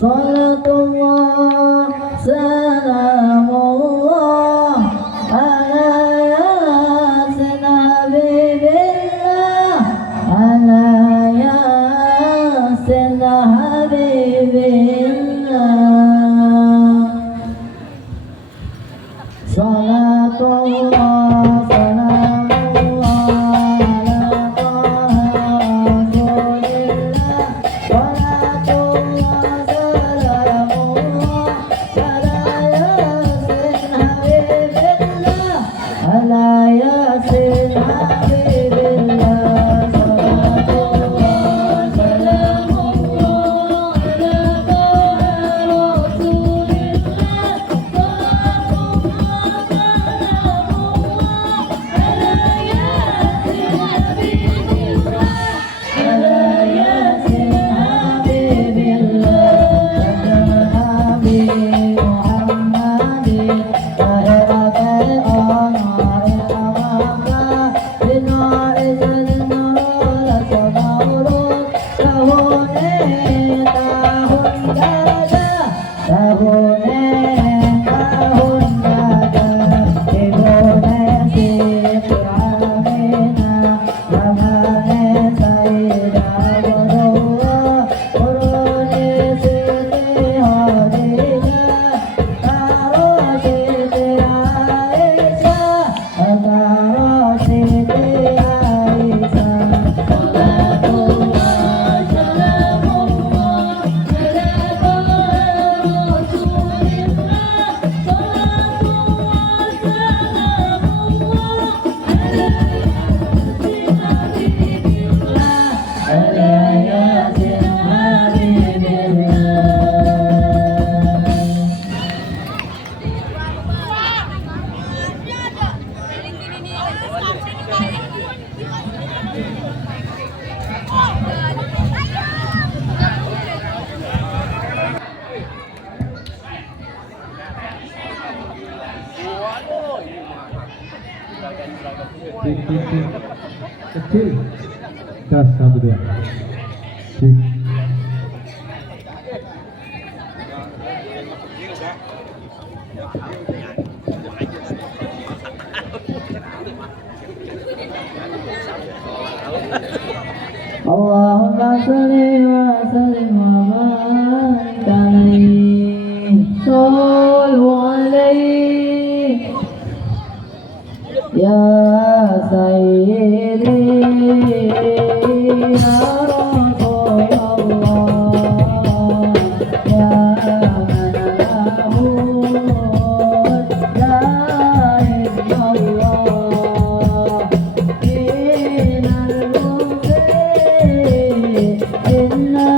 Salatullah salamullah ala yasin habibillah ala yasin habibillah. Salatullah kecil gas 1 2 cik. Allahumma sholli wa sallim wa barik alaihi sallu alaihi ya sayyidi ya Rasulullah ya man lahu la illallah inal mu'min inna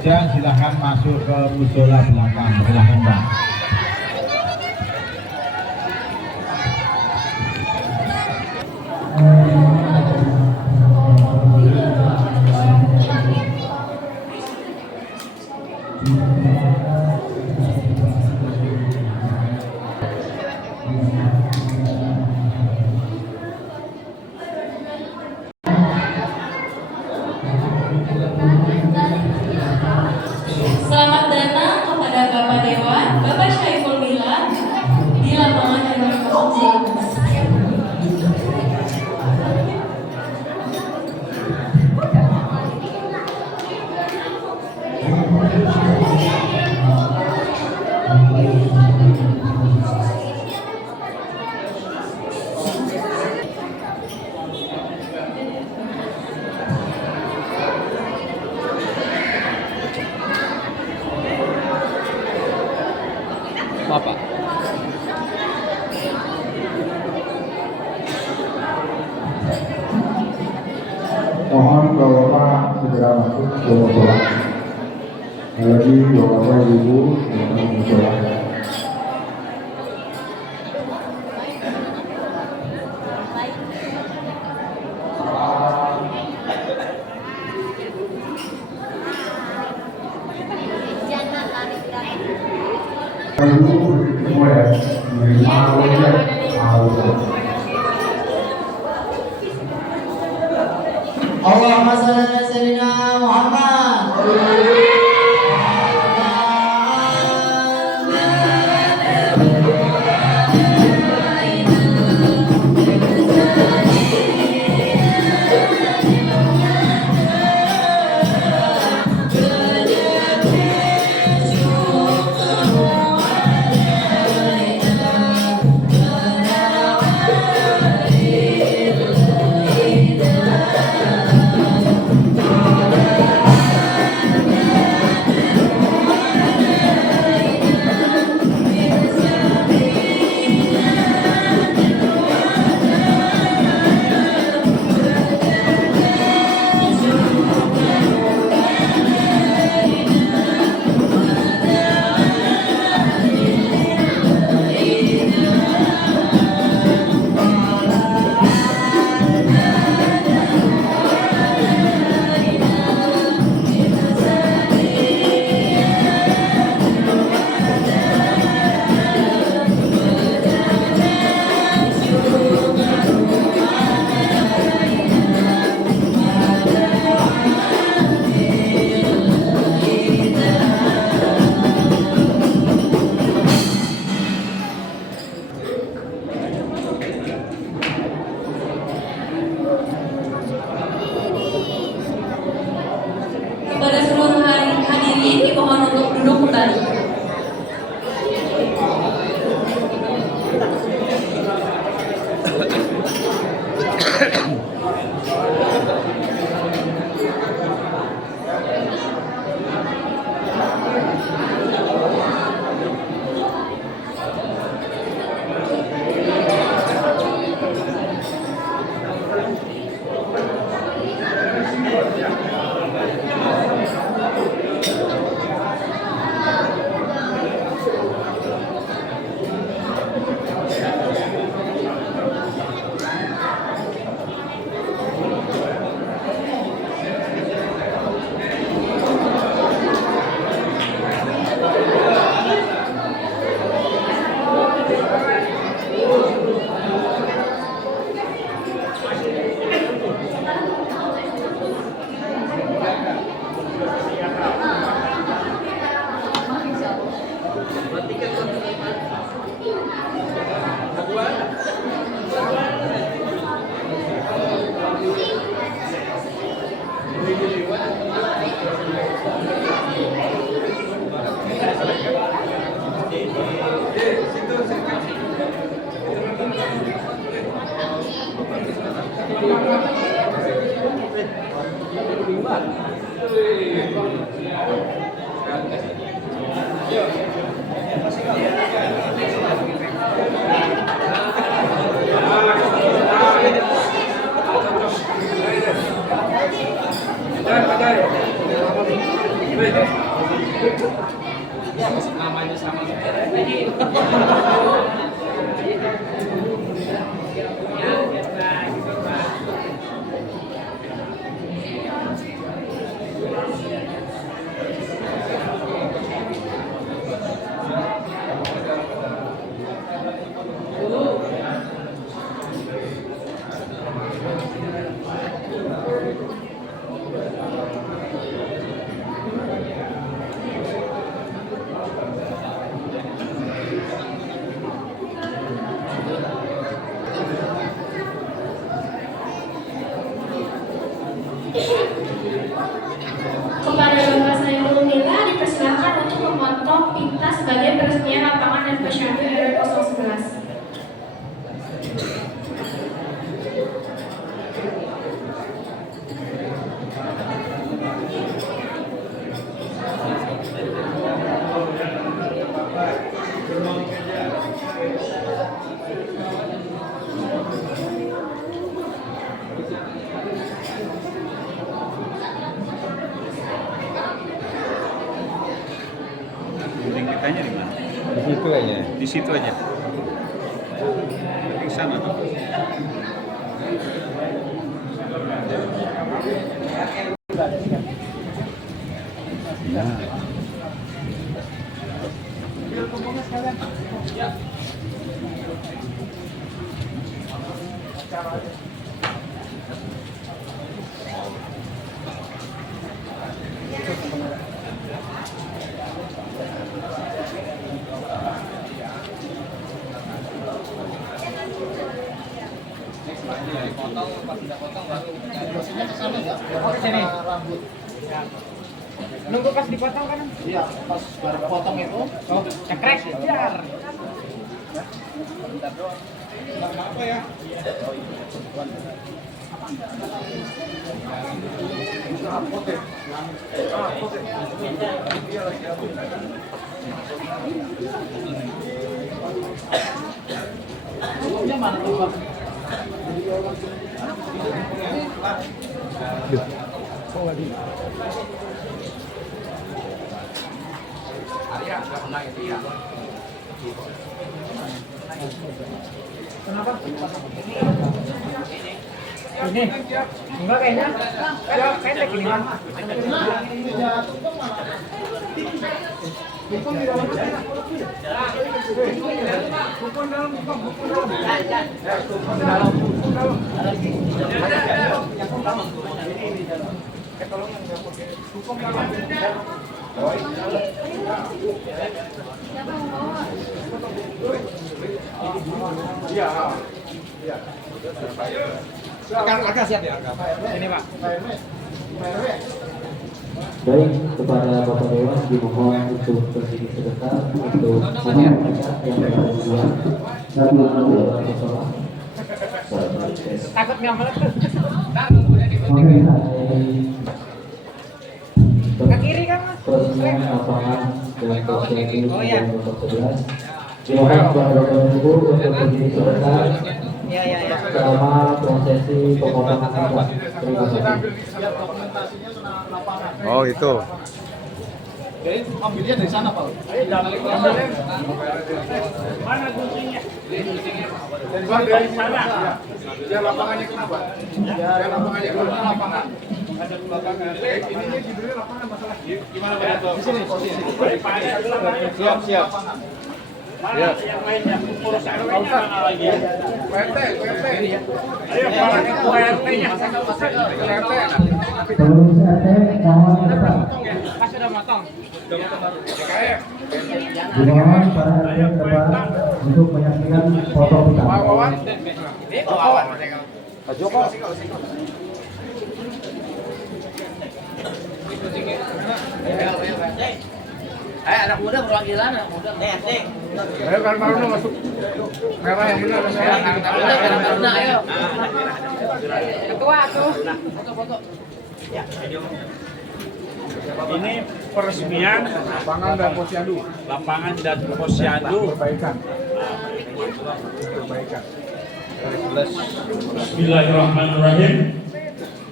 Ujang silahkan masuk ke musola belakang, silahkan Mbak. Selamat datang kepada Bapak Dewan, Bapak Syaiful Mila di lapangan RW 011. Bapak. Mohon Bapak segera masuk ke musola. Lagi Bapak Ibu ke musola. Allahumma shalli ala sayyidina Muhammad. Namanya sama. Kepada Bapak Saiful Mila dipersilakan untuk memotong pita sebagai peresmian lapangan dan posyandu RW 011. Kitanya di mana? Di situ aja. Di situ aja. Di sana tuh. Nunggu pas dipotong kan? Iya, pas baru potong itu. Oh, cekrek. Biar. Apa ya? Kenapa? Ini enggak kayaknya. Pendek ini kan. Agak siap ya. Ini Pak. Baik, kepada Bapak Dewan dimohon untuk berdiri sebentar untuk masyarakat yang berada di luar dan melakukan sholat. Takut nggak meletus. Ke kiri kan Mas? Peresmian lapangan dan posyandu Oh, iya. nomor 11. Dimohon kepada Bapak Ibu untuk berdiri sebentar Iya. selama prosesi pemotongan pita. Terima kasih. Oh, itu. Jadi ambilnya dari sana, Pak. Mana kuncinya? Dari sana. Ya lapangannya kenapa? Ya lapangannya kenapa lapangan? Ada lapangan. Ininya judulnya lapangan masalah. Gimana Pak? Di sini. Siap. Mana yang lainnya? Urus RW-nya mana lagi? PT. Ayo Pak, RT-nya. Pemirsa RT mohon tetap. Pas sudah motong. Dimohon para RT tetap untuk menyaksikan foto pita. Pak Joko. Anak muda perwakilan, anak muda. Ayo kan baru masuk. Merah yang ini ada merah. Ayo. Ketua tuh. Foto-foto. Ini peresmian Lapangan dan posyandu. lapangan dan posyandu. Perbaikan. Bismillahirrahmanirrahim.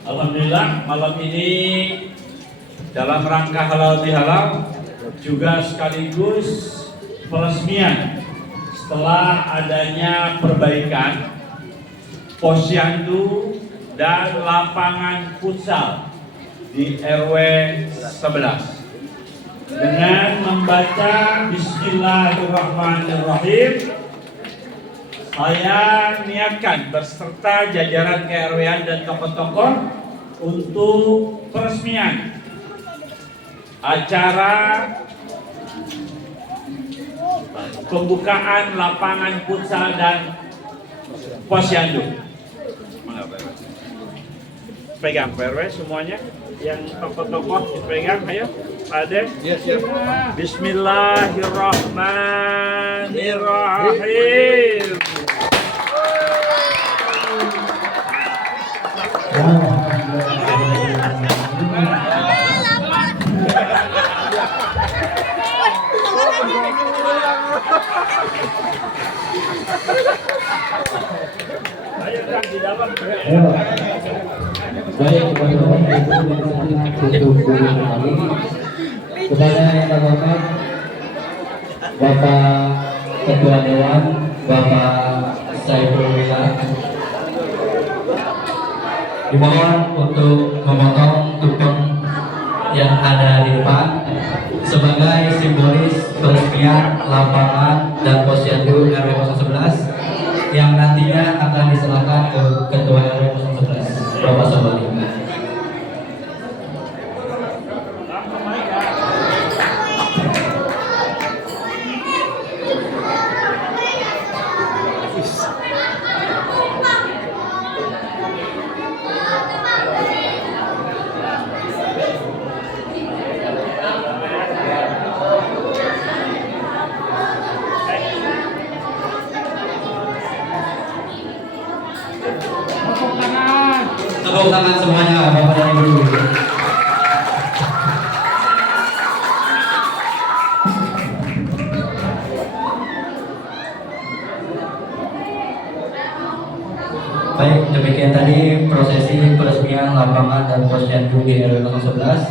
Alhamdulillah malam ini dalam rangka halal bihalal juga sekaligus peresmian setelah adanya perbaikan posyandu dan lapangan futsal di RW 11. Dengan membaca Bismillahirrahmanirrahim, saya niatkan berserta jajaran KRW-an dan tokoh-tokoh untuk peresmian acara pembukaan lapangan futsal dan posyandu. Pegang PRW semuanya, yang tokoh-tokoh dipegang, ayo Ade. Bismillahirrahmanirrahim. Ayo kan di dalam. Baik, teman-teman, untuk guru kembali kepada yang terhormat Bapak Ketua Dewan, Bapak Saiful Willah, dimohon untuk memotong tumpeng yang ada di depan sebagai simbolis peresmian lapangan dan posyandu RW 011 yang nantinya akan diserahkan ke Ketua RW 011, Bapak Sobali. Tepuk tangan semuanya, Bapak dan Ibu. Baik, demikian tadi prosesi peresmian lapangan dan posyandu di RW 011.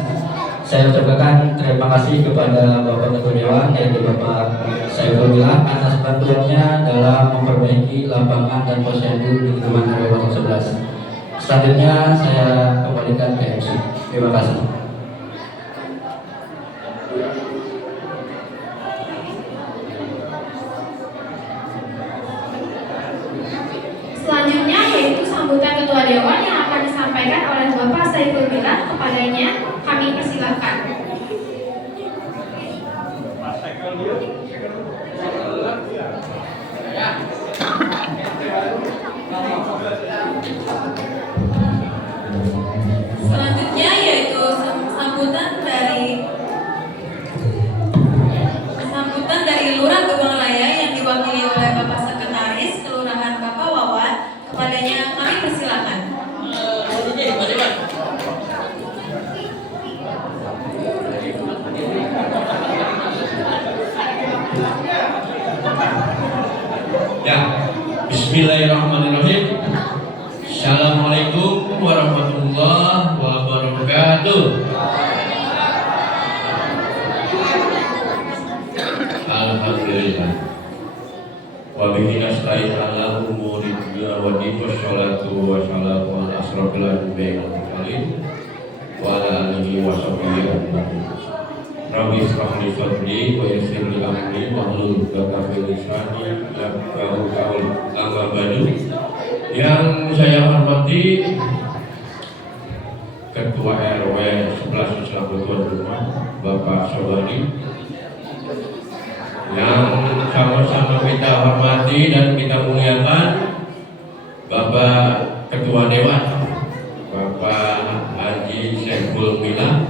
Saya ucapkan terima kasih kepada Bapak Ketua Dewan yaitu Bapak Saiful Willah atas bantuannya dalam memperbaiki lapangan dan posyandu di lingkungan RW 011. Selanjutnya saya kembalikan ke MC. Terima kasih. Selanjutnya yaitu sambutan Ketua Dewan yang akan disampaikan oleh Bapak Saiful Willah. Kepadanya kami persilahkan. Selanjutnya yaitu sambutan dari Lurah Gebang Raya yang diwakili oleh Bapak Sekretaris Kelurahan Bapak Wawan. Kepadanya kami persilakan. Ya, Bismillahirrahmanirrahim. Assalamualaikum warahmatullahi wabarakatuh. Alhamdulillah. Wa bihi nasta'in ala umuri dunya wa din wassalatu wassalamu ala asrofil anbiya'i wal mursalin wa ala alihi wa sahbihi ajma'in. Rabbi ishrah li sadri wa yassir li amri wahlul 'uqdatam min lisani yafqahu qawli. Amma ba'du. Yang saya hormati Ketua RW 11 Selabutuan Rumah Bapak Sobali, yang sama-sama kita hormati dan kita muliakan Bapak Ketua Dewan Bapak Haji Saiful Willah,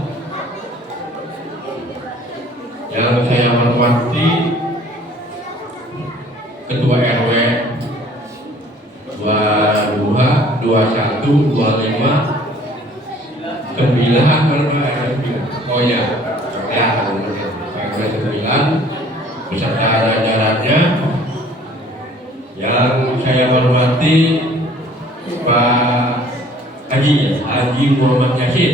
yang saya hormati Ketua RW 22, 21, 25, 9, oh ya, RW 9 beserta jajarannya. Yang saya hormati Pak Haji Muhammad Yasin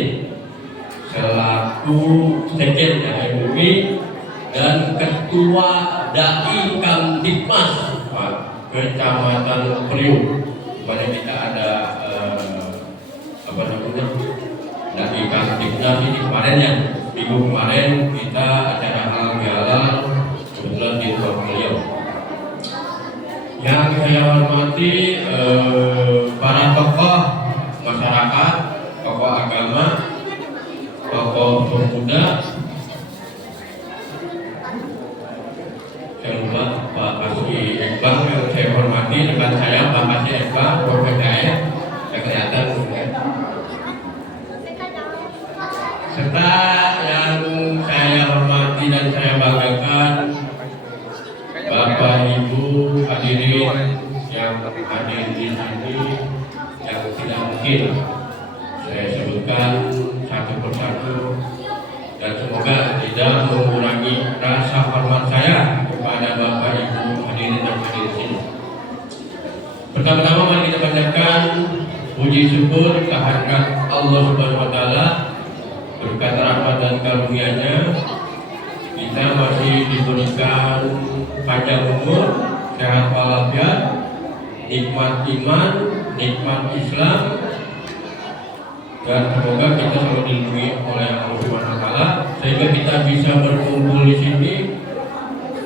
selaku selaku Sekjen MUI dan Ketua Dai Kamtibmas Kecamatan Priuk. Pada kita ada Dai Kamtibmas ini kemarin ya, minggu kemarin kita acara halal bihalal kebetulan di rumah beliau. Yang saya hormati para tokoh masyarakat, tokoh agama, tokoh pemuda. Saya lupa Pak Kasih Ekbang yang saya hormati, rekan saya Pak Kasih Ekbang, PPKM, kelihatan ya. Serta yang saya hormati dan saya banggakan Bapak Ibu hadirin yang hadir di sini, yang tidak mungkin saya sebutkan satu persatu, dan semoga tidak mengurangi rasa hormat saya kepada Bapak Ibu hadirin yang hadir di sini. Pertama-tama mari kita panjatkan puji syukur kehadirat Allah Subhanahu wa taala, berkat rahmat dan karunia-Nya kita masih diberikan panjang umur, sehat walafiat, nikmat iman, nikmat Islam, dan semoga kita selalu dilindungi oleh Allah Subhanahu wa taala sehingga kita bisa berkumpul di sini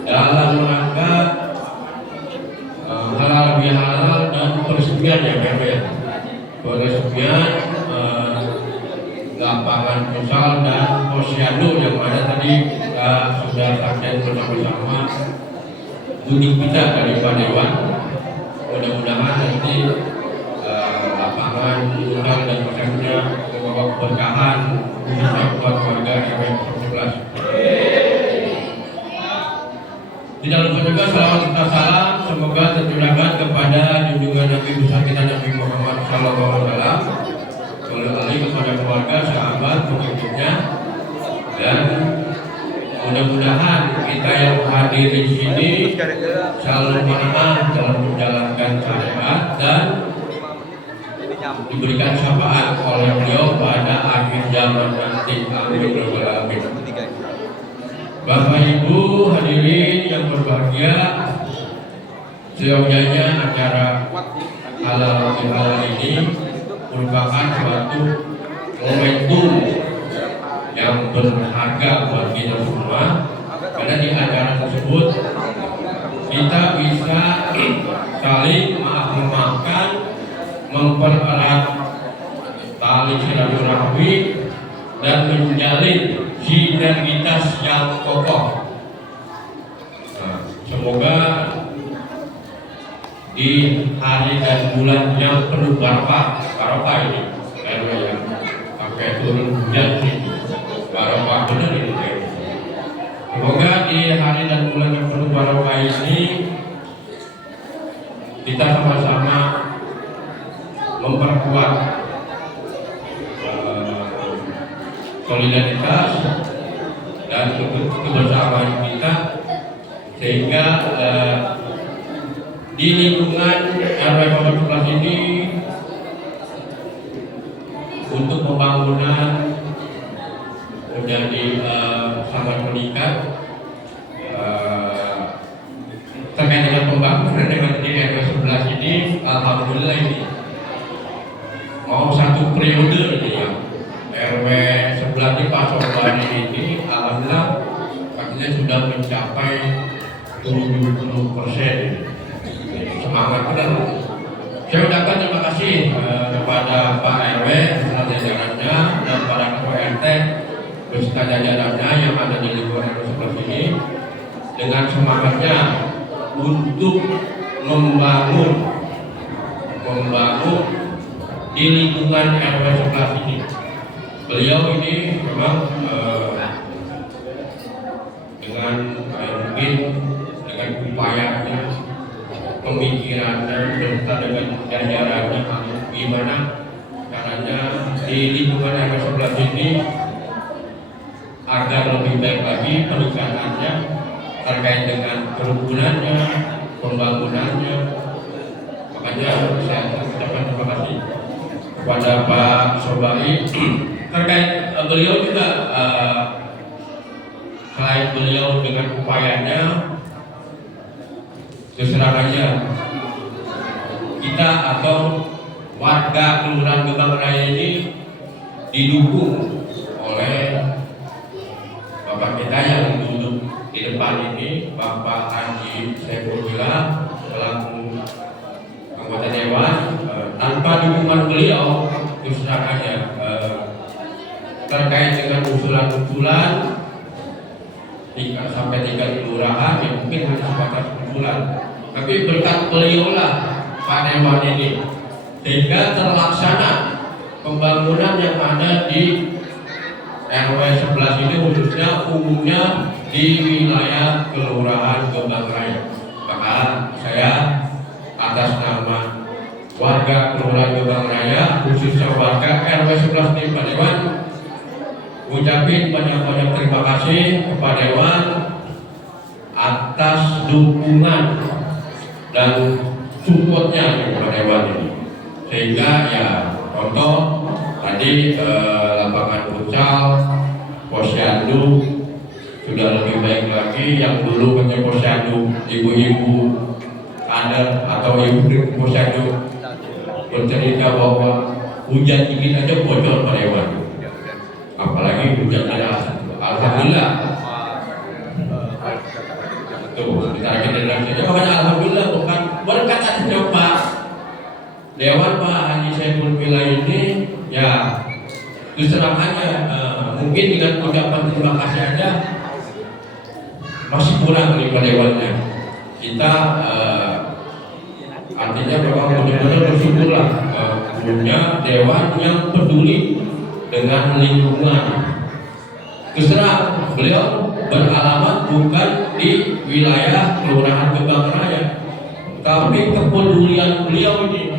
dalam rangka halal bihalal dan peresmian ya Pak ya. Peresmian lapangan futsal dan posyandu yang mana tadi kita sudah saksikan bersama-sama unik kita dari Pak Dewan. Mudah-mudahan nanti lapangan futsal dan posyandunya membawa keberkahan bisa buat warga RW 11. Tidak lupa juga salawat serta salam semoga tercurahkan kepada junjungan Nabi besar kita Nabi Muhammad SAW, kepada keluarga, sahabat, pengikutnya, dan mudah-mudahan kita yang hadir di sini selalu manfaat dalam menjalankan syariat dan diberikan syafaat oleh beliau pada akhir zaman nanti. Amin. Bapak Ibu hadirin yang berbahagia, seyogyanya acara halal bihalal ini merupakan suatu momentum yang berharga buat kita semua, karena di acara tersebut kita bisa saling maaf-memaafkan, mempererat tali silaturahmi dan menjalin sinergitas yang kokoh. Semoga di hari dan bulan yang penuh barokah ini, RW yang pakai turun hujan sih, barokah benar ini. Semoga di hari dan bulan yang penuh barokah ini kita sama-sama memperkuat solidaritas dan kebersamaan kita sehingga di lingkungan RW 11 ini untuk pembangunan menjadi sangat meningkat. Terkait dengan pembangunan di RW 11 ini, alhamdulillah ini mau satu periode ini ya. RW 11 di Pak Sobani ini alhamdulillah katanya sudah mencapai 70%. Semangat benar. Saya ucapkan terima kasih kepada Pak RW beserta jajarannya dan para ketua RT beserta jajarannya yang ada di lingkungan RW 11 ini dengan semangatnya untuk membangun di lingkungan RW 11 ini. Beliau ini memang dengan mungkin dengan upayanya, pemikirannya, serta dengan jajarannya gimana caranya di lingkungan RW 11 ini agar lebih baik lagi peningkatannya terkait dengan kerukunannya, pembangunannya. Makanya saya ucapkan terima kasih kepada Pak Sobari terkait beliau juga selain beliau dengan upayanya, terserah aja kita atau warga Kelurahan Gebang Raya ini didukung oleh Bapak kita yang duduk di depan ini, Bapak Haji Saifullah selaku anggota dewan. Tanpa dukungan beliau, terserah aja terkait dengan usulan-usulan sampai 3 kelurahan yang mungkin hanya sebatas usulan, tapi berkat beliau lah Pak Dewan ini sehingga terlaksana pembangunan yang ada di RW 11 ini, khususnya umumnya di wilayah Kelurahan Gebang Raya. Maka saya atas nama warga Kelurahan Gebang Raya, khususnya warga RW 11 di Pak Dewan, ucapin banyak-banyak terima kasih kepada Dewan atas dukungan dan supportnya kepada Dewan ini, sehingga ya contoh tadi lapangan futsal Posyandu sudah lebih baik lagi. Yang dulu punya Posyandu ibu-ibu kader atau ibu Posyandu bercerita bahwa hujan dikit aja bocor pada Dewan, apalagi hujan deras. Alhamdulillah tuh kita dalam saja, makanya alhamdulillah bukan berkat aja Pak Dewan Pak Haji Saifullah ini ya, terus terang aja mungkin dengan ucapan terima kasih aja masih kurang dari Pak Dewannya. Kita artinya memang benar-benar bersyukurlah punya Dewan yang peduli dengan lingkungan. Terus terang beliau beralamat bukan di wilayah Kelurahan Gebang Raya, tapi kepedulian beliau ini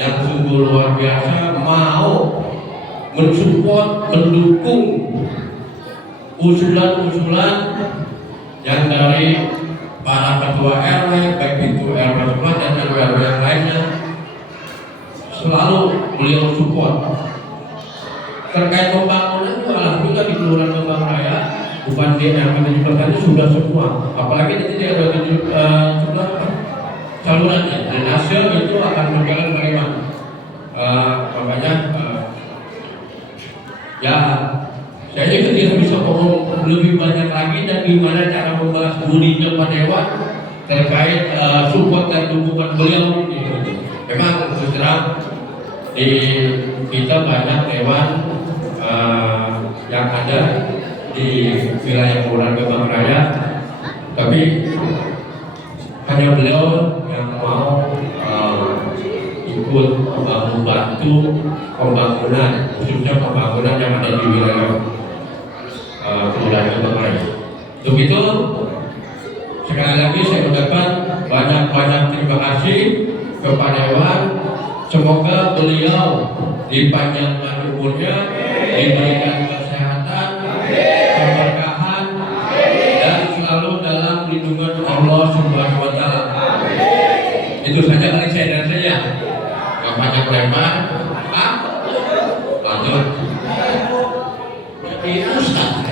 yang sungguh luar biasa, mau mensupport, mendukung usulan-usulan yang dari para ketua RW, baik itu RW 11 dan RW yang lainnya, selalu beliau support. Terkait pembangunan itu alhamdulillah di Kelurahan Gebang Raya, bukan di RW 17 tadi sudah semua, apalagi di RW 17 salurannya dan hasil itu akan berjalan bagaimana. Makanya ya saya juga tidak bisa ngomong lebih banyak lagi dan gimana cara membahas budinya Pak Dewan terkait support dan dukungan beliau ini. Memang terus terang di kita banyak dewan yang ada di wilayah Kelurahan Gebang Raya, tapi hanya beliau yang mau ikut membantu pembangunan, khususnya pembangunan yang ada di wilayah Kelurahan Gebang Raya. Untuk itu sekali lagi saya ucapkan banyak-banyak terima kasih kepada Dewan. Semoga beliau dipanjangkan umurnya, diberikan kesehatan, keberkahan, dan selalu dalam lindungan Allah Subhanahu wa Ta'ala. Itu saja kali saya dan saya. Gak banyak lebar. Lanjut. Ini Ustaz.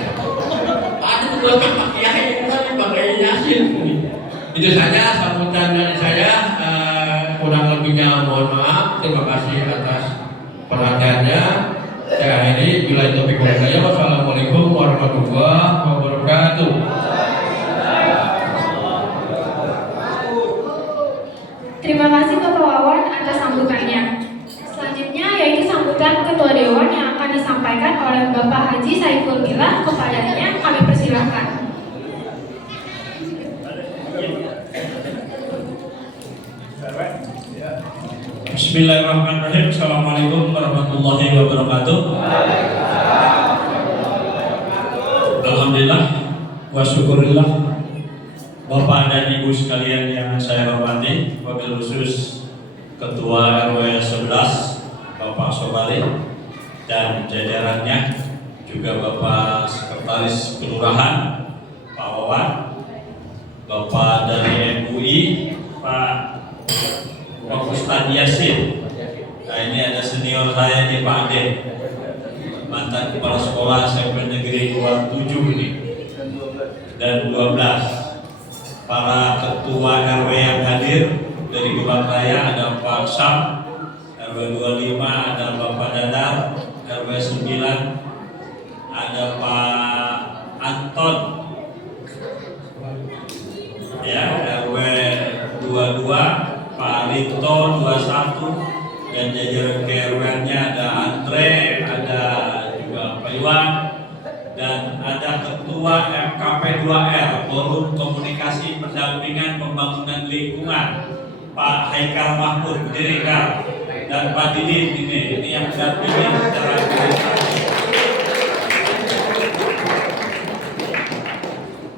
Ada juga Pak Kiai yang pakai Yasin. Itu saja sambutan dari saya. Kurang lebihnya mohon maaf. Terima kasih atas perhatiannya. Saya akhiri. Bila itu pikir saya. Wassalamualaikum warahmatullahi wabarakatuh. Terima kasih Bapak Wawan atas sambutannya. Selanjutnya yaitu sambutan Ketua Dewan yang akan disampaikan oleh Bapak Haji Saifullah. Kepadanya kami persilahkan. Bismillahirrahmanirrahim. Assalamualaikum warahmatullahi wabarakatuh. Alhamdulillah wa syukurillah, Bapak dan Ibu sekalian yang saya hormati, wabil khusus Ketua RW 11 Bapak Sobari dan jajarannya, juga Bapak Sekretaris Kelurahan Pak Wawan, Bapak dari MUI Pak Ustadz Yasin. Nah ini ada senior saya nih Pak Ade. mantan kepala sekolah SMP Negeri 27 ini dan 12, para ketua RW yang hadir dari Gebang Raya ada Pak Sam, RW 25 ada Bapak Dadar, RW 9 ada Pak Anton, ya, RW 22 Pak Lito 21, dan jajaran KRW-nya ada Andre, ada juga Pak Iwan, dan ada ketua FKP 2R Forum Komunikasi Pendampingan Pembangunan Lingkungan Pak Haikal Mahmud Direkar, dan Pak Didin ini yang mendampingi secara administrasi.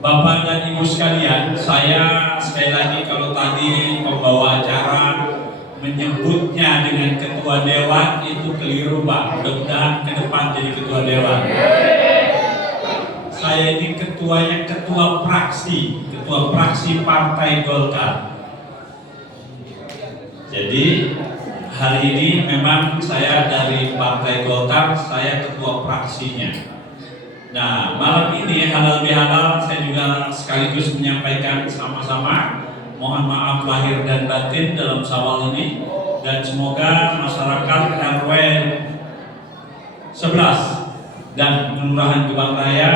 Bapak dan Ibu sekalian, saya sekali lagi kalau tadi pembawa acara menyebutnya dengan ketua dewan itu keliru, Pak. Mudah-mudahan ke depan jadi ketua dewan. Saya ini ketuanya ketua praksi Partai Golkar. Jadi hari ini memang saya dari Partai Golkar, saya ketua praksinya. Nah, malam ini halal bihalal saya juga sekaligus menyampaikan sama-sama mohon maaf lahir dan batin dalam Syawal ini, dan semoga masyarakat RW 11 dan Kelurahan Gebang Raya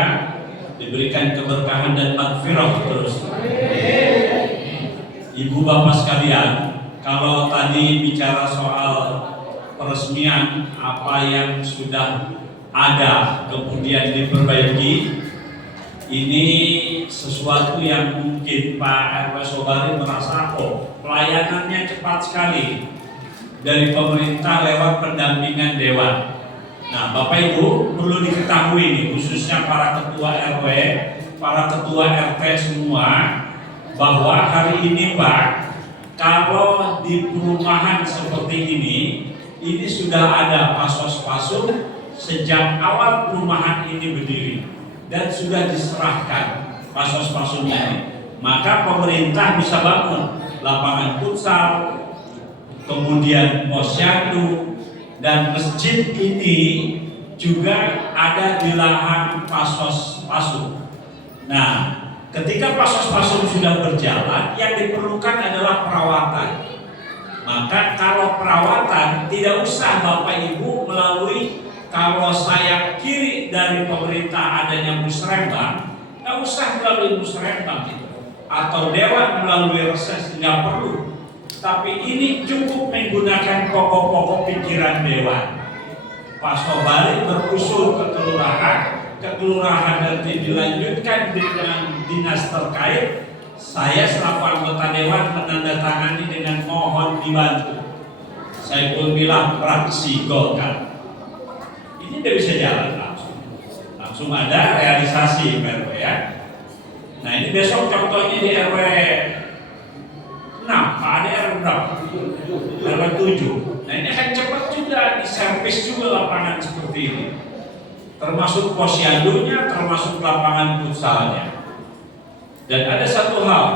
diberikan keberkahan dan magfirah terus. Ibu bapak sekalian, kalau tadi bicara soal peresmian apa yang sudah ada kemudian diperbaiki, ini sesuatu yang mungkin Pak RW Sobari merasa pelayanannya cepat sekali dari pemerintah lewat pendampingan dewan. Nah, Bapak Ibu perlu diketahui nih, khususnya para ketua RW, para ketua RT semua, bahwa hari ini Pak, kalau di perumahan seperti ini sudah ada pasos-pasus sejak awal perumahan ini berdiri dan sudah diserahkan pasos-pasosnya ini. Maka pemerintah bisa bangun lapangan futsal, kemudian posyandu, dan masjid ini juga ada di lahan pasos-pasos. Nah, ketika pasos-pasos sudah berjalan, yang diperlukan adalah perawatan. Maka kalau perawatan tidak usah Bapak Ibu melalui, kalau sayap kiri dari pemerintah adanya musrembang, nggak usah melalui musrembang itu, atau dewan melalui reses, nggak perlu. Tapi ini cukup menggunakan pokok-pokok pikiran dewan. Pak Sobari berusul ke kelurahan nanti dilanjutkan dengan dinas terkait. Saya selaku anggota dewan menandatangani dengan mohon dibantu. Saiful Milah praksi Golkar. Ini tidak bisa jalan langsung ada realisasi RW ya. Nah ini besok contohnya di RW 6, ada RW berapa? RW 7. Nah ini akan cepat juga diservis juga lapangan seperti ini, termasuk posyandunya, termasuk lapangan futsalnya. Dan ada satu hal,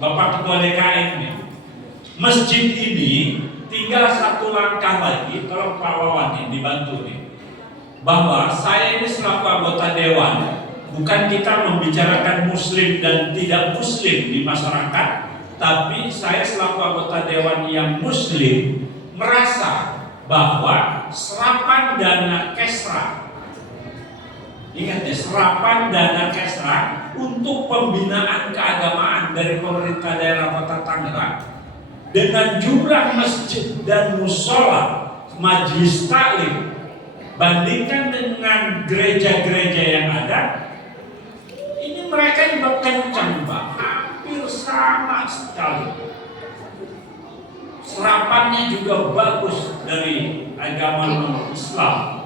Bapak Ketua DKM ini, masjid ini tinggal satu langkah lagi, kalau Pak Wawan ini dibantu nih, bahwa saya ini selaku anggota dewan, bukan kita membicarakan muslim dan tidak muslim di masyarakat, tapi saya selaku anggota dewan yang muslim merasa bahwa serapan dana Kesra, ingat ya, serapan dana Kesra untuk pembinaan keagamaan dari pemerintah daerah Kota Tangerang dengan jumlah masjid dan musola, majelis taklim, bandingkan dengan gereja-gereja yang ada, ini mereka juga kencang Pak, hampir sama sekali. Serapannya juga bagus dari agama Islam.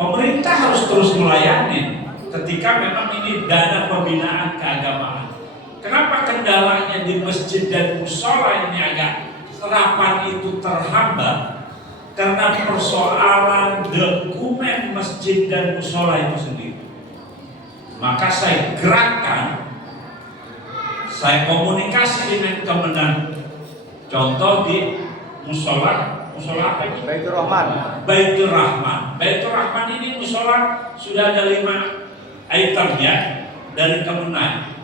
Pemerintah harus terus melayani ketika memang ini dana pembinaan keagamaan. Kenapa kendalanya di masjid dan musola ini agak serapan itu terhambat? Karena persoalan dokumen masjid dan musola itu sendiri. Maka saya gerakkan, saya komunikasi dengan Kemenang. Contoh di musola apa ini? Baitur Rahman. Baitur Rahman. Baitur Rahman ini musola sudah ada 5 itemnya dari Kemenag.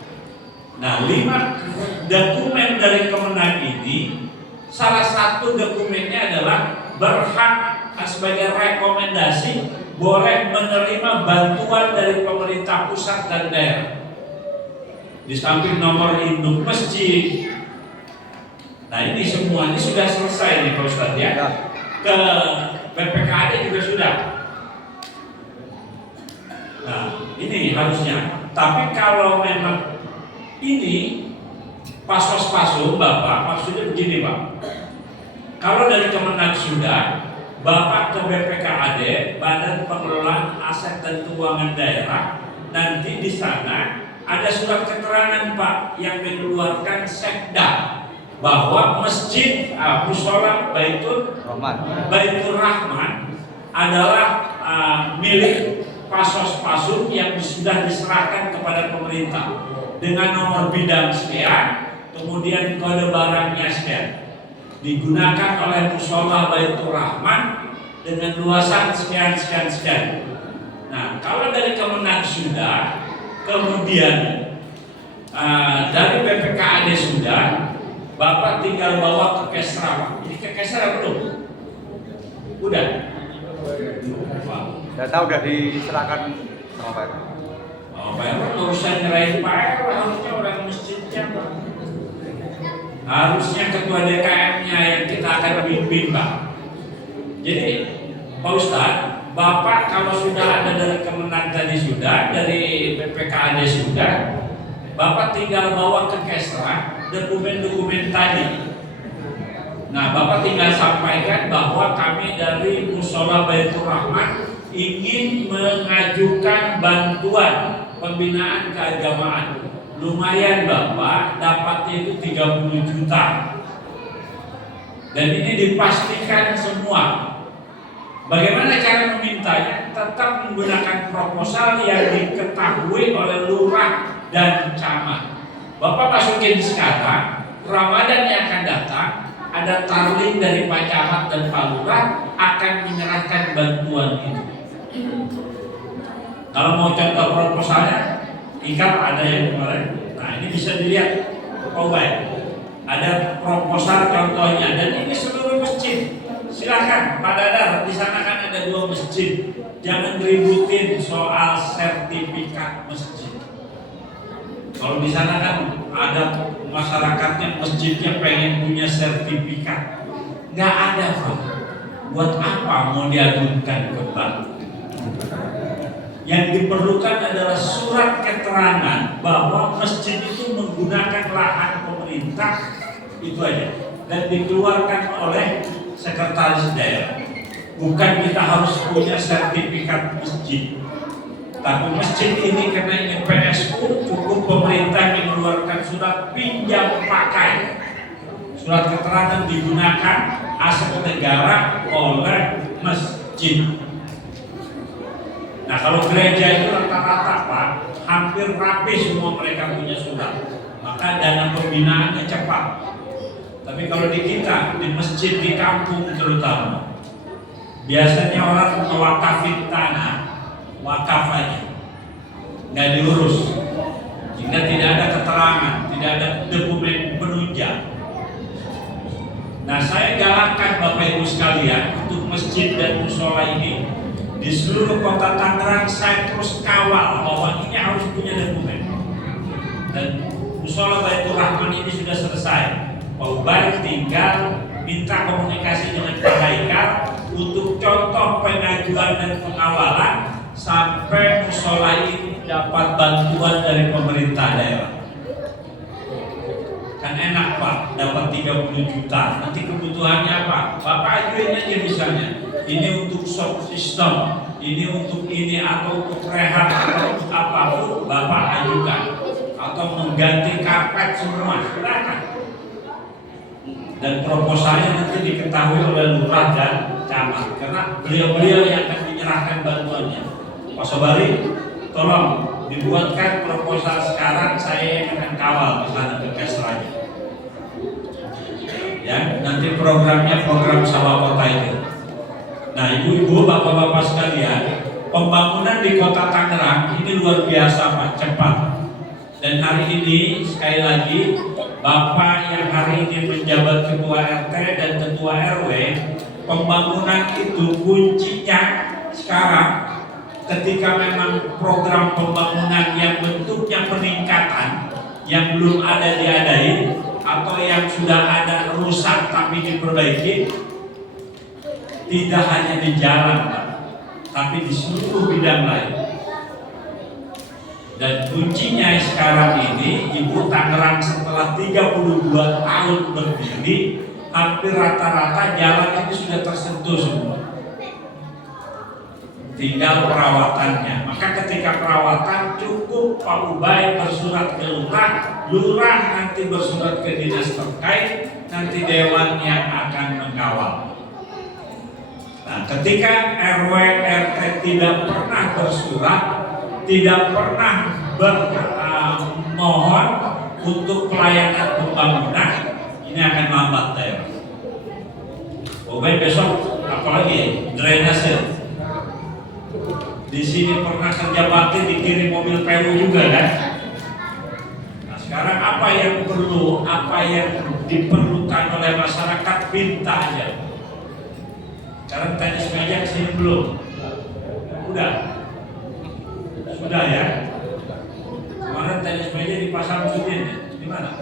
Nah, 5 dokumen dari Kemenag ini, salah satu dokumennya adalah berhak sebagai rekomendasi boleh menerima bantuan dari pemerintah pusat dan daerah. Di samping nomor induk masjid. Nah, ini semua ini sudah selesai nih Pak Ustadz ya. Ke BPKAD juga sudah. Nah, ini harusnya. Tapi kalau memang ini pasos-pasu Bapak, maksudnya begini Pak. Kalau dari Kemenag sudah, Bapak ke BPKAD, Badan Pengelolaan Aset dan Keuangan Daerah, nanti di sana ada surat keterangan Pak yang mengeluarkan sekda bahwa masjid musola Baitur Rahman adalah milik pasos-pasun yang sudah diserahkan kepada pemerintah dengan nomor bidang sekian, kemudian kode barangnya sekian, digunakan oleh musola Baitur Rahman dengan luasan sekian. Nah, kalau dari Kemenag sudah, kemudian dari BPKAD sudah, Bapak tinggal bawa ke Kesra. Ini ke Kesra belum? Udah. Data udah diserahkan sama Pak RW. Oh, Pak RW nggak usah nyerahin Pak RW, harusnya orang masjidnya. Harusnya ketua DKM-nya yang kita akan bimbing Pak. Jadi Pak Ustadz, Bapak kalau sudah ada dari Kemenag tadi sudah, dari BPKAD sudah, Bapak tinggal bawa ke Kesra dokumen-dokumen tadi. Nah, Bapak tinggal sampaikan bahwa kami dari Musola Baitur Rahman ingin mengajukan bantuan pembinaan keagamaan. Lumayan Bapak, dapatnya itu 30 juta. Dan ini dipastikan semua. Bagaimana cara memintanya? Tetap menggunakan proposal yang diketahui oleh lurah dan camat. Bapak masukin sekarang, Ramadan yang akan datang, ada tarling dari Pak Camat dan Pak Lurah akan menyerahkan bantuan itu. Kalau mau contoh proposalnya, ikat ada yang kemarin. Nah, ini bisa dilihat, ada proposal contohnya, dan ini seluruh masjid. Silakan Pak Dadar, di sana kan ada 2 masjid. Jangan ributin soal sertifikat masjid. Kalau di sana kan ada masyarakatnya, masjidnya pengen punya sertifikat, nggak ada Pak. Buat apa mau diajukan ke bank? Yang diperlukan adalah surat keterangan bahwa masjid itu menggunakan lahan pemerintah, itu aja, dan dikeluarkan oleh sekretaris daerah. Bukan kita harus punya sertifikat masjid. Tapi masjid ini karena ini PSU, cukup pemerintah yang mengeluarkan surat pinjam pakai, surat keterangan digunakan aset negara oleh masjid. Nah, kalau gereja itu rata-rata Pak, hampir rapi semua mereka punya surat, maka dana pembinaannya cepat. Tapi kalau di kita, di masjid, di kampung terutama, biasanya orang mewakafin tanah, wakaf aja, nggak diurus, sehingga tidak ada keterangan, tidak ada dokumen penunjang. Nah, saya galakkan Bapak Ibu sekalian untuk masjid dan musola ini di seluruh kota Tangerang, saya terus kawal bahwa ini harus punya dokumen. Dan musola Baitur Rahman ini sudah selesai. Pak Ubay tinggal minta komunikasi dengan Pak Haikal untuk contoh pengajuan dan pengawalan sampai musola ini dapat bantuan dari pemerintah daerah. Kan enak Pak, dapat 30 juta. Nanti kebutuhannya apa? Bapak ajuin aja misalnya, ini untuk sound system, ini untuk ini, atau untuk rehab, atau untuk apapun, Bapak ajukan. Atau mengganti karpet semua, silakan. Dan proposalnya nanti diketahui oleh lurah dan camat, karena beliau-beliau yang akan menyerahkan bantuannya. Pak Sobari, tolong dibuatkan proposal sekarang, saya yang akan kawal di sana ke Kesranya. Ya, nanti programnya program sawah kota itu. Nah, ibu-ibu, bapak-bapak sekalian, pembangunan di Kota Tangerang ini luar biasa Pak, cepat. Dan hari ini sekali lagi Bapak yang hari ini menjabat Ketua RT dan Ketua RW, pembangunan itu kuncinya sekarang ketika memang program pembangunan yang bentuknya peningkatan yang belum ada diadain atau yang sudah ada rusak tapi diperbaiki, tidak hanya di jalan Pak, tapi di seluruh bidang lain. Dan kuncinya sekarang ini, Ibu, Tangerang setelah 32 tahun berdiri, hampir rata-rata jalan itu sudah tersentuh semua. Tinggal perawatannya. Maka ketika perawatan cukup Pak Ubay bersurat ke lurah, lurah nanti bersurat ke dinas terkait, nanti dewan yang akan mengawal. Nah, ketika RW RT tidak pernah bersurat, tidak pernah bermohon untuk pelayanan pembangunan, ini akan lambat daerah. Ubay besok apalagi drainase. Di sini pernah kerja bakti dikirim mobil PU juga kan? Nah, sekarang apa yang perlu, apa yang diperlukan oleh masyarakat, minta aja. Sekarang tenis meja kesini belum? Sudah ya? Kemarin tenis meja di Pasar Sudin ya? Di mana?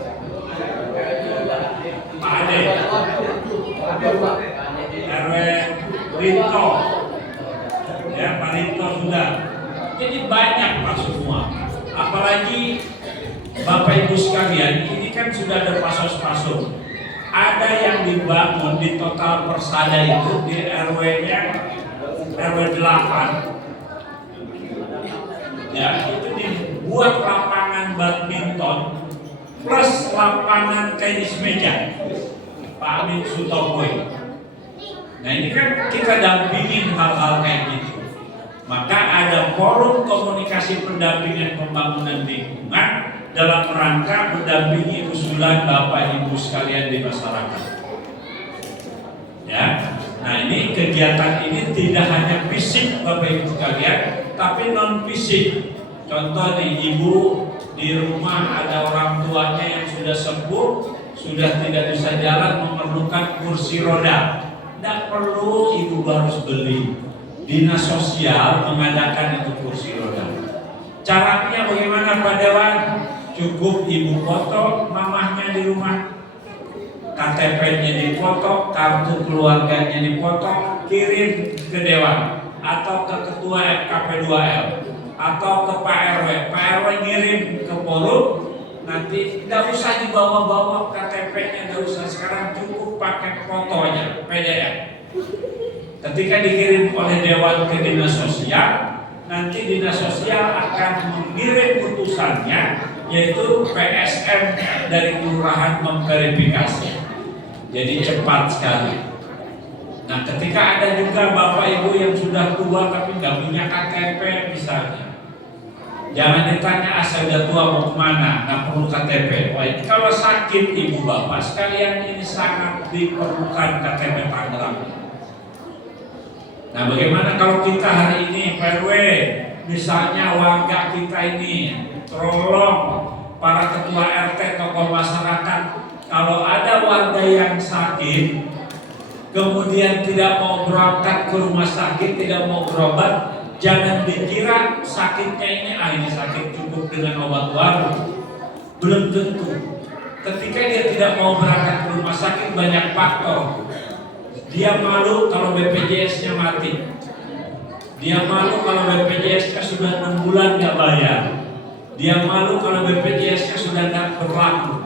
Pak Ade, RW Rinto, ya Pak Rinto sudah. Jadi banyak Pak semua. Apalagi Bapak Ibu sekalian, ini kan sudah ada pasos-pasos. Ada yang dibangun di total persada itu di RW-nya RW 8. Ya, itu dibuat lapangan badminton plus lapangan tenis meja. Pak Amin Sutoboy. Nah, ini kan kita dampingin hal-hal kayak gitu. Maka ada forum komunikasi pendampingan pembangunan lingkungan dalam rangka mendampingi usulan Bapak Ibu sekalian di masyarakat. Ya, nah ini kegiatan ini tidak hanya fisik Bapak Ibu sekalian, tapi non fisik. Contoh nih, ibu di rumah ada orang tuanya yang sudah sepuh, sudah tidak bisa jalan, memerlukan kursi roda. Tidak perlu ibu harus beli. Dinas sosial mengadakan itu kursi roda. Caranya bagaimana Pak Dewan? Cukup ibu foto mamahnya di rumah, KTP-nya difoto, kartu keluarganya difoto, kirim ke Dewan atau ke Ketua FKP 2L atau ke Pak RW. Pak RW ngirim ke forum, nanti tidak usah dibawa-bawa KTP-nya, tidak usah. Sekarang cukup pakai fotonya, PDF. Ketika dikirim oleh Dewan ke Dinas Sosial, nanti Dinas Sosial akan mengirim putusannya, yaitu PSM dari kelurahan memverifikasi. Jadi cepat sekali. Nah, ketika ada juga Bapak Ibu yang sudah tua tapi nggak punya KTP misalnya, jangan ditanya saya udah tua mau kemana, nggak perlu KTP. Wah, kalau sakit Ibu Bapak sekalian, ini sangat diperlukan KTP Tangerang. Nah, bagaimana kalau kita hari ini PRW, misalnya warga kita ini, tolong para ketua RT, tokoh masyarakat, kalau ada warga yang sakit, kemudian tidak mau berangkat ke rumah sakit, tidak mau berobat, jangan dikira sakitnya ini sakit cukup dengan obat baru. Belum tentu. Ketika dia tidak mau berangkat ke rumah sakit, banyak faktor. Dia malu kalau BPJS-nya mati. Dia malu kalau BPJS-nya sudah 6 bulan nggak bayar. Dia malu kalau BPJS-nya sudah nggak berlaku.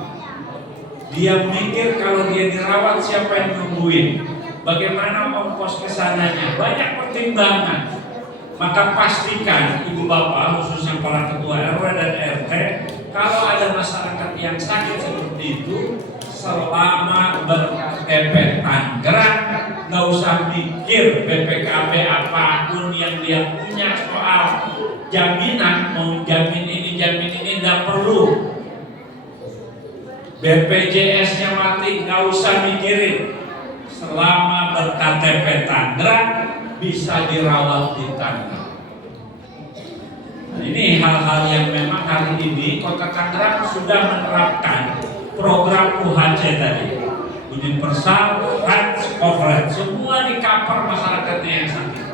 Dia mikir kalau dia dirawat siapa yang nungguin, bagaimana ongkos kesananya, banyak pertimbangan. Maka pastikan Ibu Bapak, khususnya para ketua RW dan RT, kalau ada masyarakat yang sakit seperti itu, selama ber-KTP Tangerang, nggak usah mikir BPKB apapun yang dia punya soal jaminan, mau jamin ini nggak perlu. BPJS-nya mati, nggak usah mikirin. Selama ber-KTP Tangerang, bisa dirawat di Tangerang. Ini hal-hal yang memang hari ini Kota Tangerang sudah menerapkan program UHC tadi, Universal Health Coverage, semua di cover masyarakatnya yang sakit.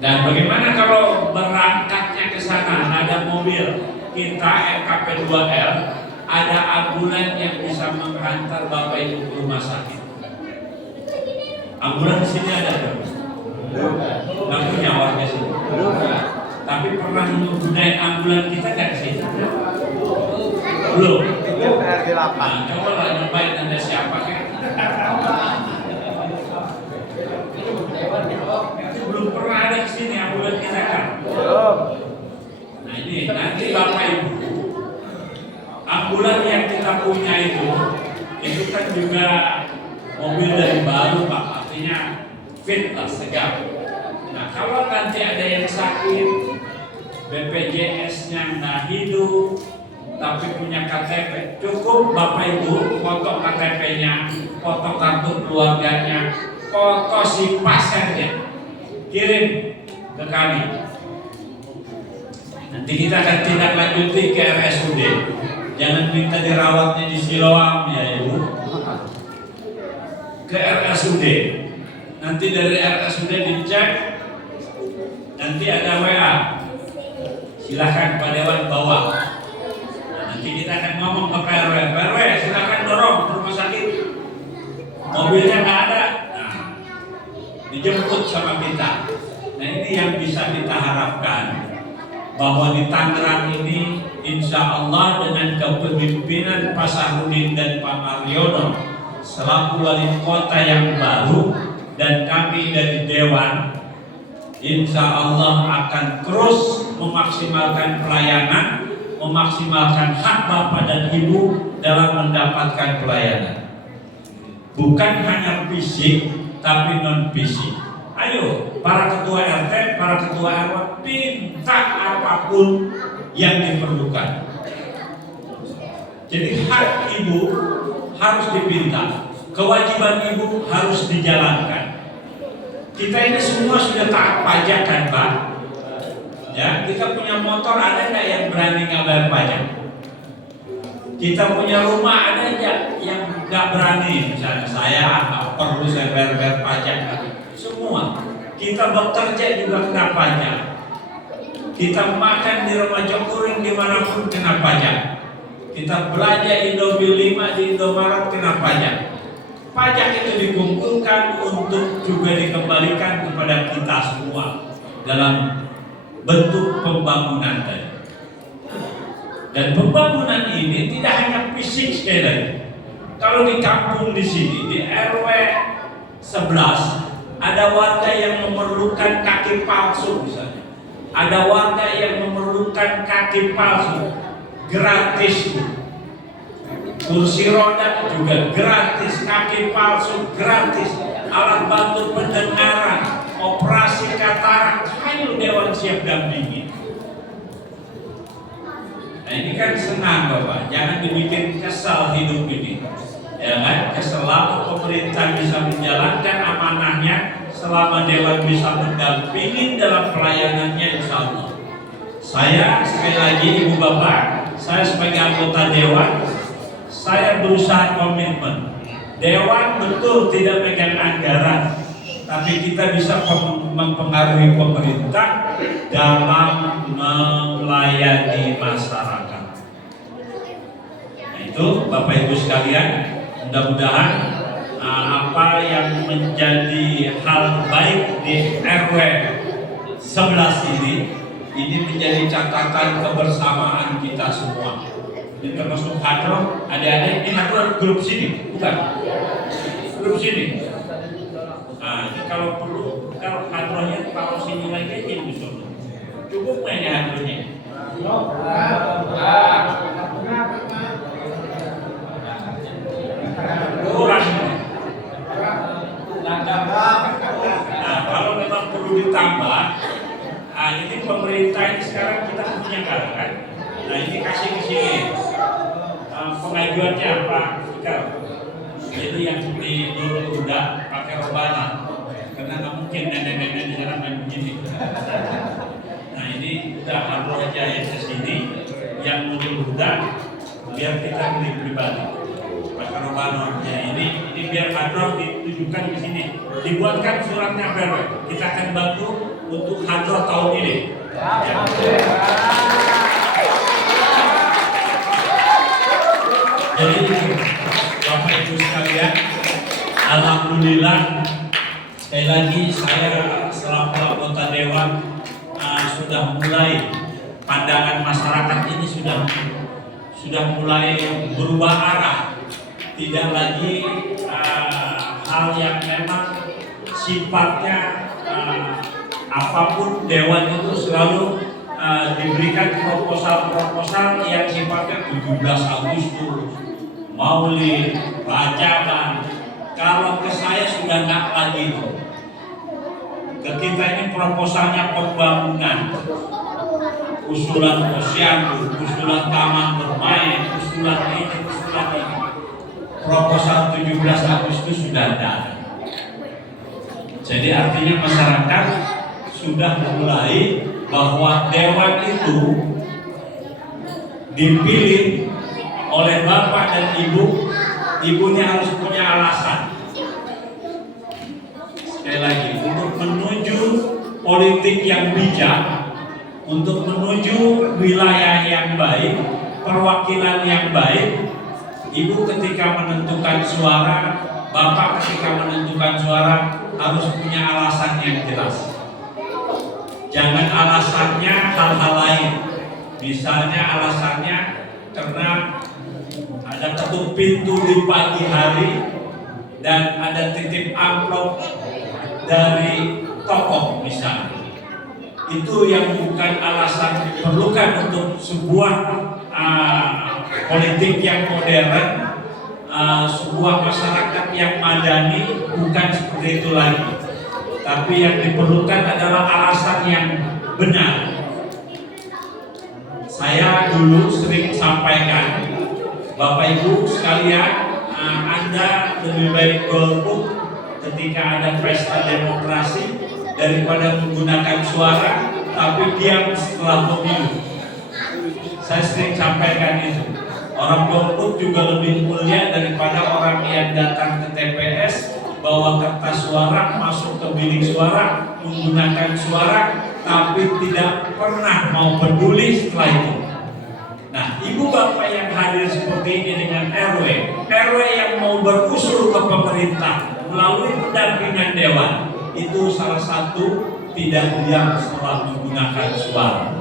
Dan bagaimana kalau berangkatnya ke sana ada mobil kita RKP2L, ada ambulan yang bisa menghantar Bapak Ibu ke rumah sakit. Ambulan di sini ada dong? Nggak punya warga sini. Tapi pernah menggunakan ambulan kita nggak sih? Belum. Nah, coba lah nyobain Anda siapa kan? Belum pernah ada di sini ambulan kita kan? Nah ini nanti Bapak Ibu, ambulan yang kita punya itu kan juga mobil dari baru Pak, artinya fit lah, segar. Nah kalau nanti ada yang sakit, BPJS-nya nggak hidup, tapi punya KTP, cukup Bapak Ibu foto KTP-nya, foto kartu keluarganya, foto si pasiennya, kirim ke kami. Nanti kita akan tindak lanjuti ke RSUD. Jangan minta dirawatnya di Siloam ya Ibu. Ke RSUD. Nanti dari RSUD dicek. Nanti ada WA. Silakan Pak Dewan bawa. Nanti kita akan ngomong ke PRW. PRW silakan dorong ke rumah sakit. Mobilnya nggak ada. Nah, dijemput sama kita. Nah ini yang bisa kita harapkan, bahwa di Tangerang ini insya Allah dengan kepemimpinan Pak Sahrudin dan Pak Mariono selaku wali kota yang baru dan kami dari Dewan, insya Allah akan terus memaksimalkan pelayanan, memaksimalkan hak Bapak dan Ibu dalam mendapatkan pelayanan. Bukan hanya fisik, tapi non fisik. Ayo, para ketua RT, para ketua RW, minta apapun yang diperlukan. Jadi hak ibu harus dipinta, kewajiban ibu harus dijalankan. Kita ini semua sudah taat pajak kan Pak? Ya, kita punya motor, ada nggak yang berani nggak bayar pajak? Kita punya rumah, ada nggak yang nggak berani? Misalnya saya nggak perlu saya bayar pajak. Semua. Kita bekerja juga kena pajak. Kita makan di rumah Jokuring dimanapun kena pajak. Kita belanja Indomie 5 di Indomaret kena pajak. Pajak itu dikumpulkan untuk juga dikembalikan kepada kita semua dalam bentuk pembangunan tadi. Dan pembangunan ini tidak hanya fisik sekali lagi. Kalau di kampung di sini di RW 11 ada warga yang memerlukan kaki palsu misalnya. Ada warga yang memerlukan kaki palsu, gratis. Kursi roda juga gratis, kaki palsu gratis, alat bantu pendengaran, operasi katarak, ayo Dewan siap dampingi. Nah ini kan senang Bapak, jangan dibikin kesal hidup ini. Ya kan, selama pemerintah bisa menjalankan amanahnya, selama Dewan bisa mendampingi dalam pelayanannya, insya Allah. Saya sekali lagi Ibu Bapak, saya sebagai anggota Dewan, saya berusaha komitmen. Dewan betul tidak megang anggaran, tapi kita bisa mempengaruhi pemerintah dalam melayani masyarakat. Nah itu Bapak Ibu sekalian, mudah-mudahan apa yang menjadi hal baik di RW 11 ini menjadi catatan kebersamaan kita semua. Ini termasuk hadroh, adik-adik, ini hadroh grup sini, bukan? Grup sini. Nah, ini kalau perlu, kalau hadrohnya taruh sini lagi aja bisa. Cukup nggak ini hadrohnya? Kurang. Nah, kalau memang perlu ditambah, ini pemerintah ini sekarang kita punya kan? Nah ini kasih ke sini. Pengajuannya apa? Jadi yang di dulu udah pakai rebana. mungkin nenek-nenek di sana main begini. Nah ini udah hadroh aja yang ke sini, yang muda-muda biar kita beli pribadi. Pak Karobano, ya ini biar hadroh ditujukan ke sini. Dibuatkan suratnya PRW. Kita akan bantu untuk hadroh tahun ini. Ya. Jadi Bapak Ibu sekalian, alhamdulillah sekali lagi saya selaku anggota dewan sudah mulai pandangan masyarakat ini sudah mulai berubah arah, tidak lagi hal yang memang sifatnya apapun dewan itu selalu diberikan proposal yang sifatnya 17 Agustus, Maulid, Rajaban. Kalau ke saya sudah nggak lagi itu. Ke kita ini proposalnya pembangunan, usulan posyandu, usulan taman bermain, usulan ini. Proposal 17 Agustus sudah ada. Jadi artinya masyarakat sudah mulai bahwa dewan itu dipilih oleh bapak dan ibu, ibunya harus punya alasan. Sekali lagi, untuk menuju politik yang bijak, untuk menuju wilayah yang baik, perwakilan yang baik, ibu ketika menentukan suara, bapak ketika menentukan suara harus punya alasan yang jelas. Jangan alasannya hal-hal lain. Misalnya alasannya karena ada ketuk pintu di pagi hari dan ada titip amplop dari tokoh misalnya. Itu yang bukan alasan diperlukan untuk sebuah politik yang modern, sebuah masyarakat yang madani, bukan seperti itu lagi. Tapi yang diperlukan adalah alasan yang benar. Saya dulu sering sampaikan, Bapak Ibu sekalian, Anda lebih baik golput ketika ada pesta demokrasi daripada menggunakan suara tapi diam setelah pemilu. Saya sering sampaikan itu. Orang golput juga lebih mulia daripada orang yang datang ke TPS, bawa kertas suara, masuk ke bilik suara, menggunakan suara, tapi tidak pernah mau peduli setelah itu. Nah, ibu bapak yang hadir seperti ini dengan RW yang mau berusul ke pemerintah melalui pendampingan dewan, itu salah satu tidak diam setelah menggunakan suara.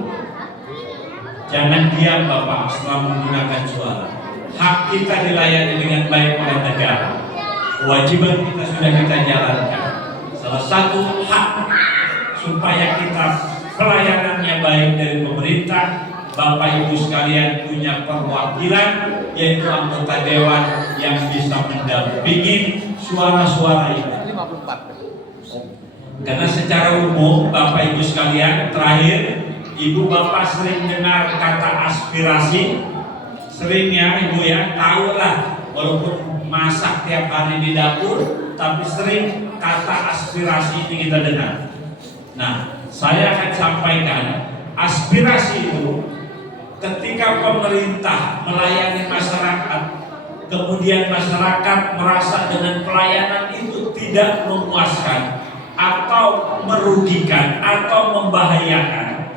Jangan diam bapak setelah menggunakan suara. Hak kita dilayani dengan baik oleh negara. Kewajiban kita sudah kita jalankan. Salah satu hak supaya kita pelayanannya baik dari pemerintah, Bapak Ibu sekalian punya perwakilan, yaitu anggota dewan yang bisa mendampingi suara-suara ini. 54. Karena secara umum Bapak Ibu sekalian, terakhir Ibu Bapak sering dengar kata aspirasi, seringnya Ibu ya tahu lah, walaupun masak tiap hari di dapur, tapi sering kata aspirasi ini kita dengar. Nah, saya akan sampaikan aspirasi itu ketika pemerintah melayani masyarakat, kemudian masyarakat merasa dengan pelayanan itu tidak memuaskan atau merugikan atau membahayakan,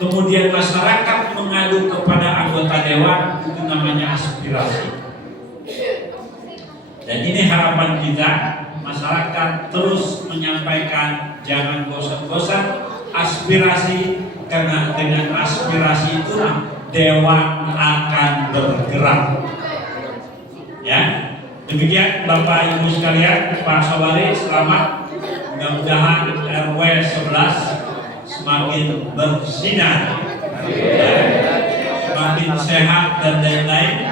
kemudian masyarakat mengadu kepada anggota dewan, itu namanya aspirasi. Dan ini harapan kita, masyarakat terus menyampaikan, jangan bosan-bosan aspirasi, karena dengan aspirasi itulah dewan akan bergerak. Ya, demikian Bapak Ibu sekalian, Pak Sobari, selamat. Mudah-mudahan RW 11 semakin bersinar, semakin sehat dan lain-lain.